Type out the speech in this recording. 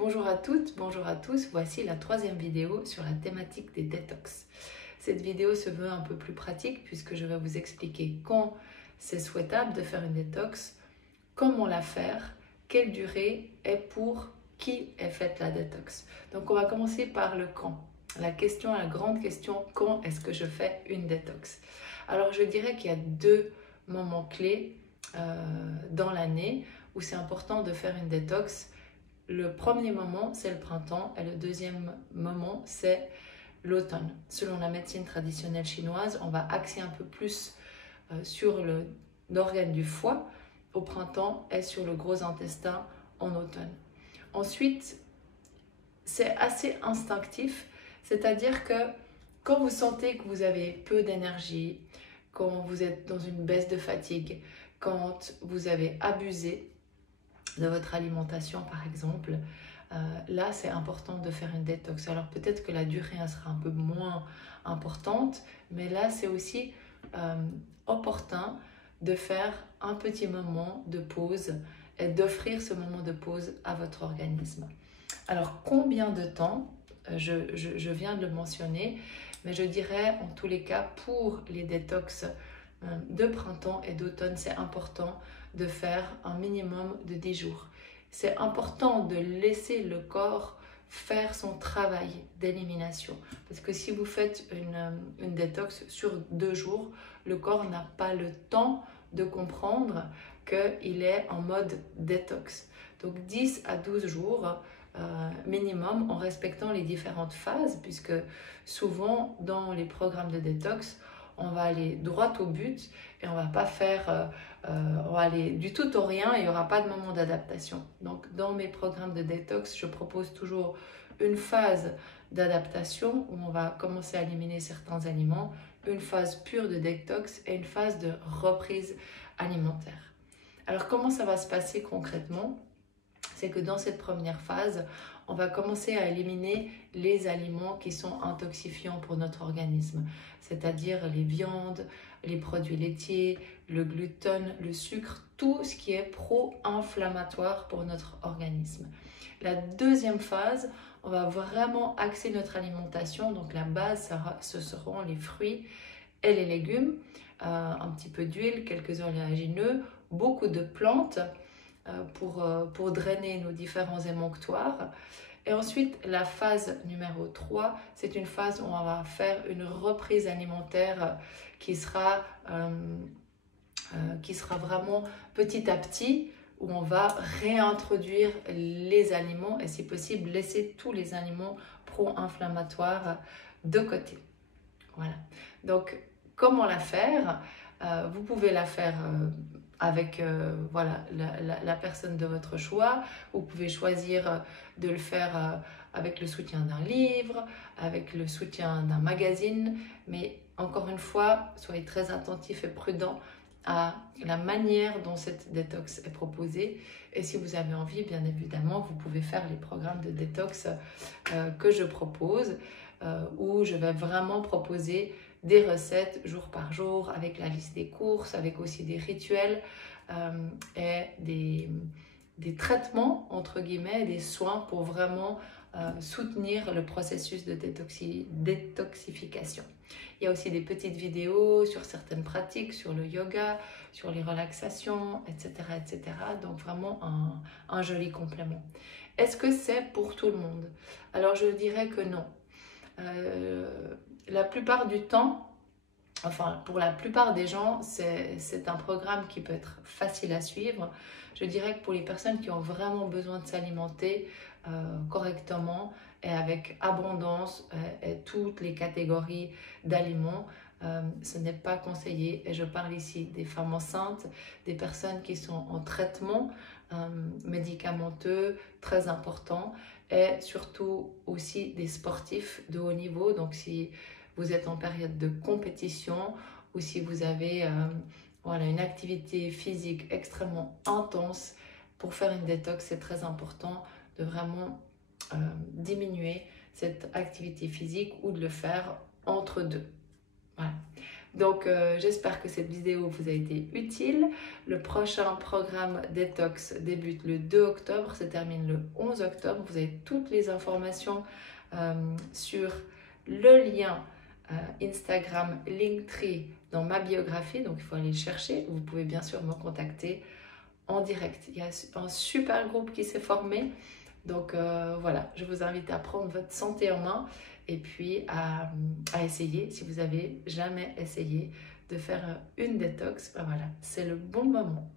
Bonjour à toutes, bonjour à tous, voici la troisième vidéo sur la thématique des détox. Cette vidéo se veut un peu plus pratique puisque je vais vous expliquer quand c'est souhaitable de faire une détox, comment la faire, quelle durée et pour qui est faite la détox. Donc on va commencer par le quand. La grande question, quand est-ce que je fais une détox? Alors je dirais qu'il y a deux moments clés dans l'année où c'est important de faire une détox. Le premier moment, c'est le printemps et le deuxième moment, c'est l'automne. Selon la médecine traditionnelle chinoise, on va axer un peu plus sur l'organe du foie au printemps et sur le gros intestin en automne. Ensuite, c'est assez instinctif, c'est-à-dire que quand vous sentez que vous avez peu d'énergie, quand vous êtes dans une baisse de fatigue, quand vous avez abusé de votre alimentation par exemple, là c'est important de faire une détox. Alors peut-être que la durée sera un peu moins importante, mais là c'est aussi opportun de faire un petit moment de pause et d'offrir ce moment de pause à votre organisme. Alors combien de temps? Je viens de le mentionner, mais je dirais en tous les cas pour les détox de printemps et d'automne, c'est important de faire un minimum de 10 jours. C'est important de laisser le corps faire son travail d'élimination. Parce que si vous faites une détox sur 2 jours, le corps n'a pas le temps de comprendre qu'il est en mode détox. Donc 10 à 12 jours minimum en respectant les différentes phases, puisque souvent dans les programmes de détox, on va aller droit au but et on va pas faire, on va aller du tout au rien et il n'y aura pas de moment d'adaptation. Donc dans mes programmes de détox, je propose toujours une phase d'adaptation où on va commencer à éliminer certains aliments, une phase pure de détox et une phase de reprise alimentaire. Alors comment ça va se passer concrètement? C'est que dans cette première phase, on va commencer à éliminer les aliments qui sont intoxifiants pour notre organisme, c'est-à-dire les viandes, les produits laitiers, le gluten, le sucre, tout ce qui est pro-inflammatoire pour notre organisme. La deuxième phase, on va vraiment axer notre alimentation, donc la base, ce seront les fruits et les légumes, un petit peu d'huile, quelques oléagineux, beaucoup de plantes, pour drainer nos différents émonctoires. Et ensuite, la phase numéro 3, c'est une phase où on va faire une reprise alimentaire qui sera vraiment petit à petit, où on va réintroduire les aliments et si possible laisser tous les aliments pro-inflammatoires de côté. Voilà. Donc, comment la faire? Vous pouvez la faire avec voilà, la personne de votre choix. Vous pouvez choisir de le faire avec le soutien d'un livre, avec le soutien d'un magazine. Mais encore une fois, soyez très attentifs et prudents à la manière dont cette détox est proposée. Et si vous avez envie, bien évidemment, vous pouvez faire les programmes de détox que je propose, où je vais vraiment proposer des recettes jour par jour avec la liste des courses, avec aussi des rituels et des traitements, entre guillemets, des soins pour vraiment soutenir le processus de détoxification. Il y a aussi des petites vidéos sur certaines pratiques, sur le yoga, sur les relaxations, etc. etc. Donc vraiment un joli complément. Est-ce que c'est pour tout le monde? Alors je dirais que non. La plupart du temps, enfin pour la plupart des gens, c'est un programme qui peut être facile à suivre. Je dirais que pour les personnes qui ont vraiment besoin de s'alimenter correctement et avec abondance et toutes les catégories d'aliments, ce n'est pas conseillé. Et je parle ici des femmes enceintes, des personnes qui sont en traitement médicamenteux très important et surtout aussi des sportifs de haut niveau. Donc si vous êtes en période de compétition ou si vous avez voilà, une activité physique extrêmement intense, pour faire une détox, c'est très important de vraiment diminuer cette activité physique ou de le faire entre deux. Voilà. Donc j'espère que cette vidéo vous a été utile. Le prochain programme détox débute le 2 octobre, se termine le 11 octobre. Vous avez toutes les informations sur le lien Instagram Linktree dans ma biographie, donc il faut aller le chercher. Vous pouvez bien sûr me contacter en direct. Il y a un super groupe qui s'est formé, donc voilà, je vous invite à prendre votre santé en main et puis à essayer, si vous avez jamais essayé de faire une détox, ben voilà, c'est le bon moment.